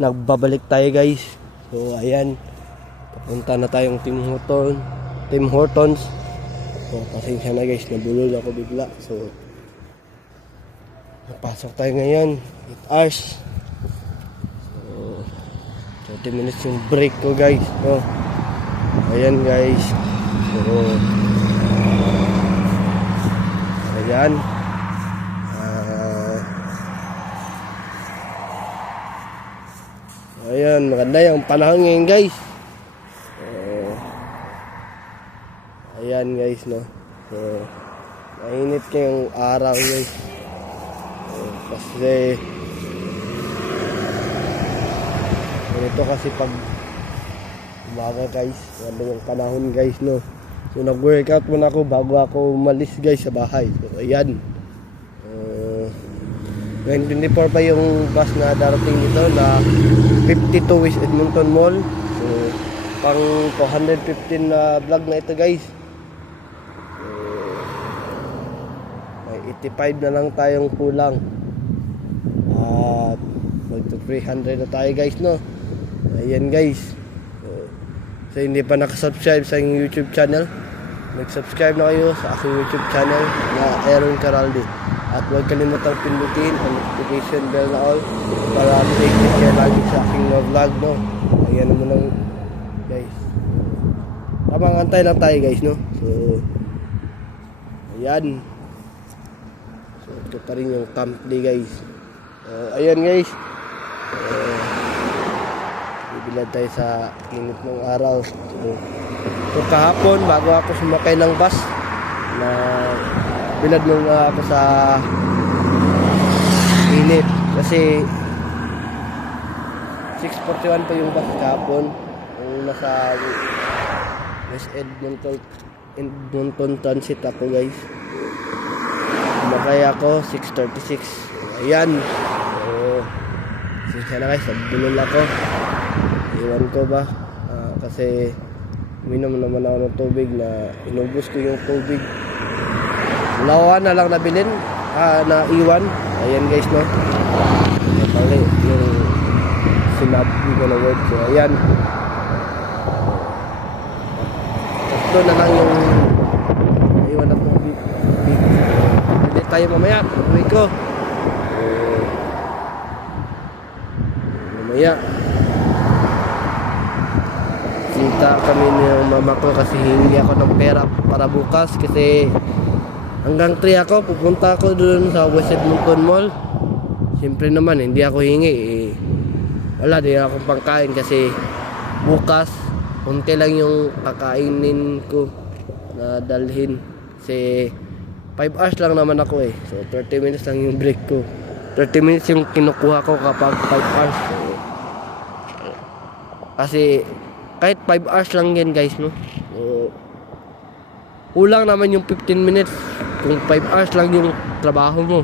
nagbabalik tayo guys. So ayan, papunta na tayong Tim Hortons. So pasensya na guys, nabulol ako bigla. So napasok tayo ngayon 8 hours. So 30 minutes yung break ko guys. So ayan guys. So ayan. Ayan, maganda yung panahon ngayon guys. Ayan guys, no. So mainit kayong araw guys. Kasi ganito kasi pag umaga guys, maganda yung panahon guys, no. So nag-workout muna ako bago ako umalis guys sa bahay. So ayan. 9:24 pa yung bus na darating dito na 52 West Edmonton Mall. So pang 215 na vlog na ito guys. So may 85 na lang tayong kulang. At magto 300 na tayo guys, no. Ayan guys. So hindi pa nakasubscribe sa aking YouTube channel, mag-subscribe na kayo sa aking YouTube channel na Aaron Caraldi. At huwag kalimutang pindutin ang notification bell na all para update kayo lagi sa aking vlog, no. Ayan naman lang guys. Tamang antay lang tayo guys, no. So ayan. So ito pa rin yung company guys. Ayan guys. Bibilad tayo sa init ng araw. So kahapon bago ako sumakay ng bus na bilad nung ako sa init kasi 6:41 pa yung bus kahapon nung nasa West Edmonton Transit ako guys. Sumakay ako 6:36. Ayan. So siya na guys, nabulol ako. Iwan ko ba kasi uminom naman ako ng tubig na inubos ko yung tubig. Lawan na lang nabilin, na iwan. Ayan guys, no. Pali yung sinabi ko na word. So ayan. Tatlo na lang yung iwan na tubig. Hindi tayo mamaya. Pag-uwi ko. Mamaya. Kita kami ng mama ko kasi hingi ako ng pera para bukas kasi hanggang 3 ako, pupunta ako doon sa West Edmonton Mall. Siyempre naman, hindi ako hingi wala din akong pangkain kasi bukas, unti lang yung kakainin ko na dalhin kasi 5 hours lang naman ako so 30 minutes lang yung break ko. 30 minutes yung kinukuha ko kapag 5 hours kasi kahit 5 hours lang yan guys, no. So kulang naman yung 15 minutes kung 5 hours lang yung trabaho mo.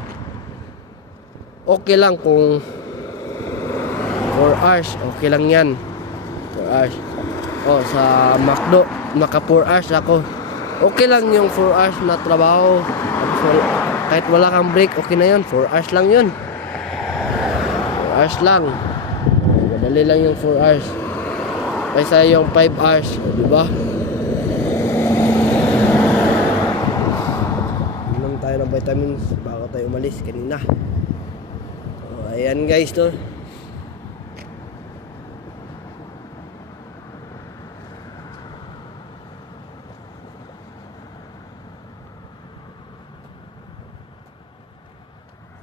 Okay lang kung 4 hours, okay lang yan. 4 hours. Sa McDo, naka 4 hours ako. Okay lang yung 4 hours na trabaho. Kahit wala kang break, okay na yun. 4 hours lang yun. 4 hours lang. Madali lang yung 4 hours. Kaysa yung 5 hours, diba? Tayo ng vitamins bago tayo umalis kanina. So ayan guys, no.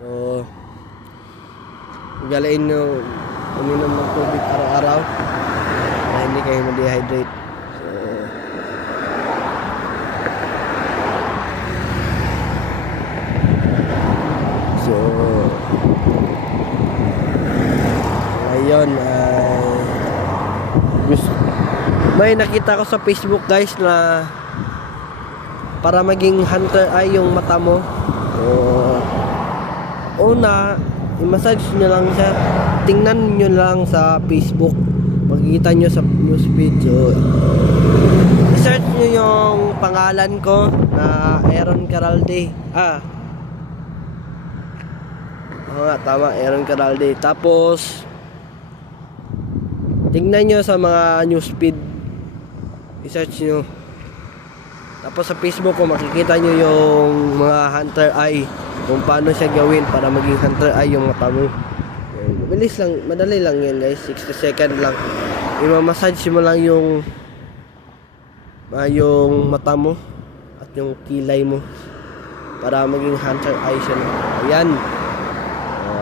So galain nyo uminom ng tubig araw-araw para hindi kayo ma-dehydrate. So ayun, may nakita ko sa Facebook guys na para maging hunter ay yung mata mo. Una, i-massage nyo lang siya. Tingnan nyo lang sa Facebook. Pagkita nyo sa newsfeed. So i-search nyo yung pangalan ko na Aaron Caraldi. Oo nga, tama, Aaron Caraldi. Tapos Tingnan nyo sa mga newsfeed. I-search nyo. Tapos sa Facebook ko makikita nyo yung mga hunter eye. Kung paano siya gawin para maging hunter eye yung mata mo. Mabilis lang, madali lang yan guys. 60 second lang. I-massage mo lang yung mata mo at yung kilay mo para maging hunter eye siya. Ayan.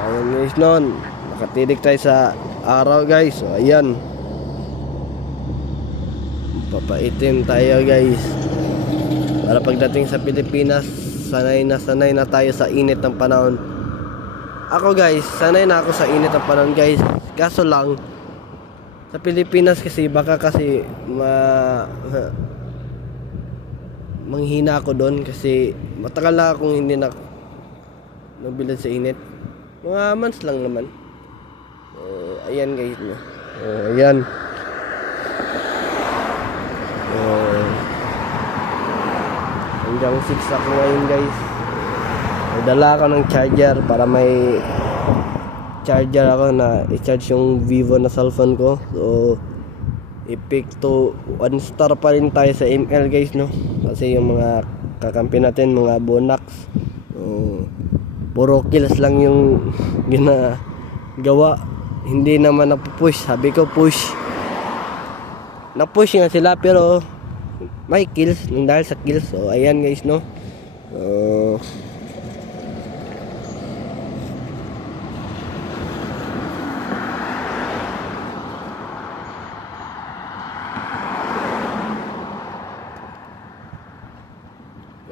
Ayan guys nun. Nakatirik tayo sa araw guys. So ayan. Papaitim tayo guys. Para pagdating sa Pilipinas, sanay na tayo sa init ng panahon. Ako guys, sanay na ako sa init ng panahon guys. Kaso lang, sa Pilipinas kasi baka kasi manghina ako doon kasi matagal na akong hindi na nabilad sa init. Mga months lang naman. Ayan guys. Ayan. Hanggang 6 ako ngayon guys. Dala ako ng charger para may charger ako na i-charge yung Vivo na cellphone ko. So i-pick to 1 star pa rin tayo sa ML guys, no? Kasi yung mga kakampi natin, mga bonaks, puro kills lang yung ginagawa. Hindi naman napupush. Sabi ko push. Na-push nga sila pero may kills nung dahil sa kills. So ayan guys, no?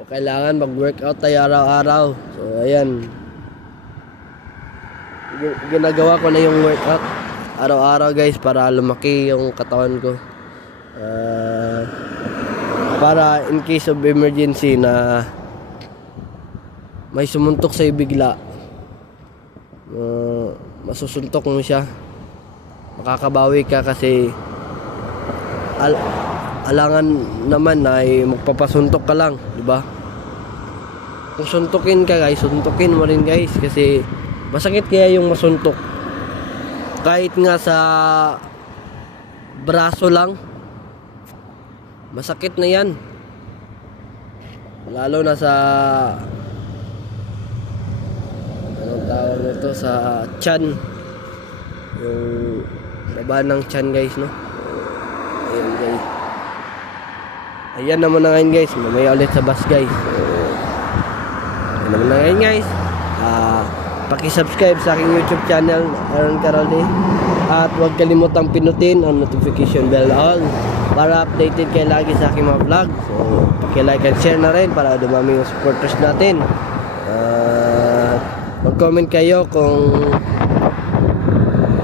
Kailangan mag-workout tayo araw-araw. So ayan, ginagawa ko na yung workout araw-araw guys para lumaki yung katawan ko. Para in case of emergency na may sumuntok sa'yo bigla, masusuntok mo siya, makakabawi ka kasi alangan naman na magpapasuntok ka lang, di ba? Kung suntukin ka guys, suntukin mo rin guys kasi masakit kaya yung masuntok. Kahit nga sa braso lang, masakit na yan. Lalo na sa anong tawag nito, sa tiyan, yung baba ng tiyan guys, no? Ayan guys. Ayan naman na ngayon guys. Mamaya ulit sa bus guys. Ayan naman na ngayon guys. Paki-subscribe sa aking YouTube channel, Aaron Carolde. At huwag kalimutang pinutin ang notification bell all para updated kayo lagi sa aking mga vlog. So paki-like and share na rin para dumami yung supporters natin. Mag-comment kayo kung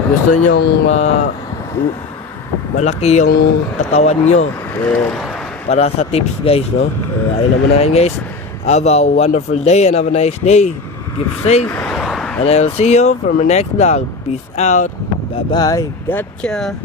gusto nyong malaki yung katawan nyo. Para sa tips guys, no? Ayun naman na ngayon guys. Have a wonderful day and have a nice day. Keep safe. And I will see you for my next vlog. Peace out. Bye bye. Gotcha.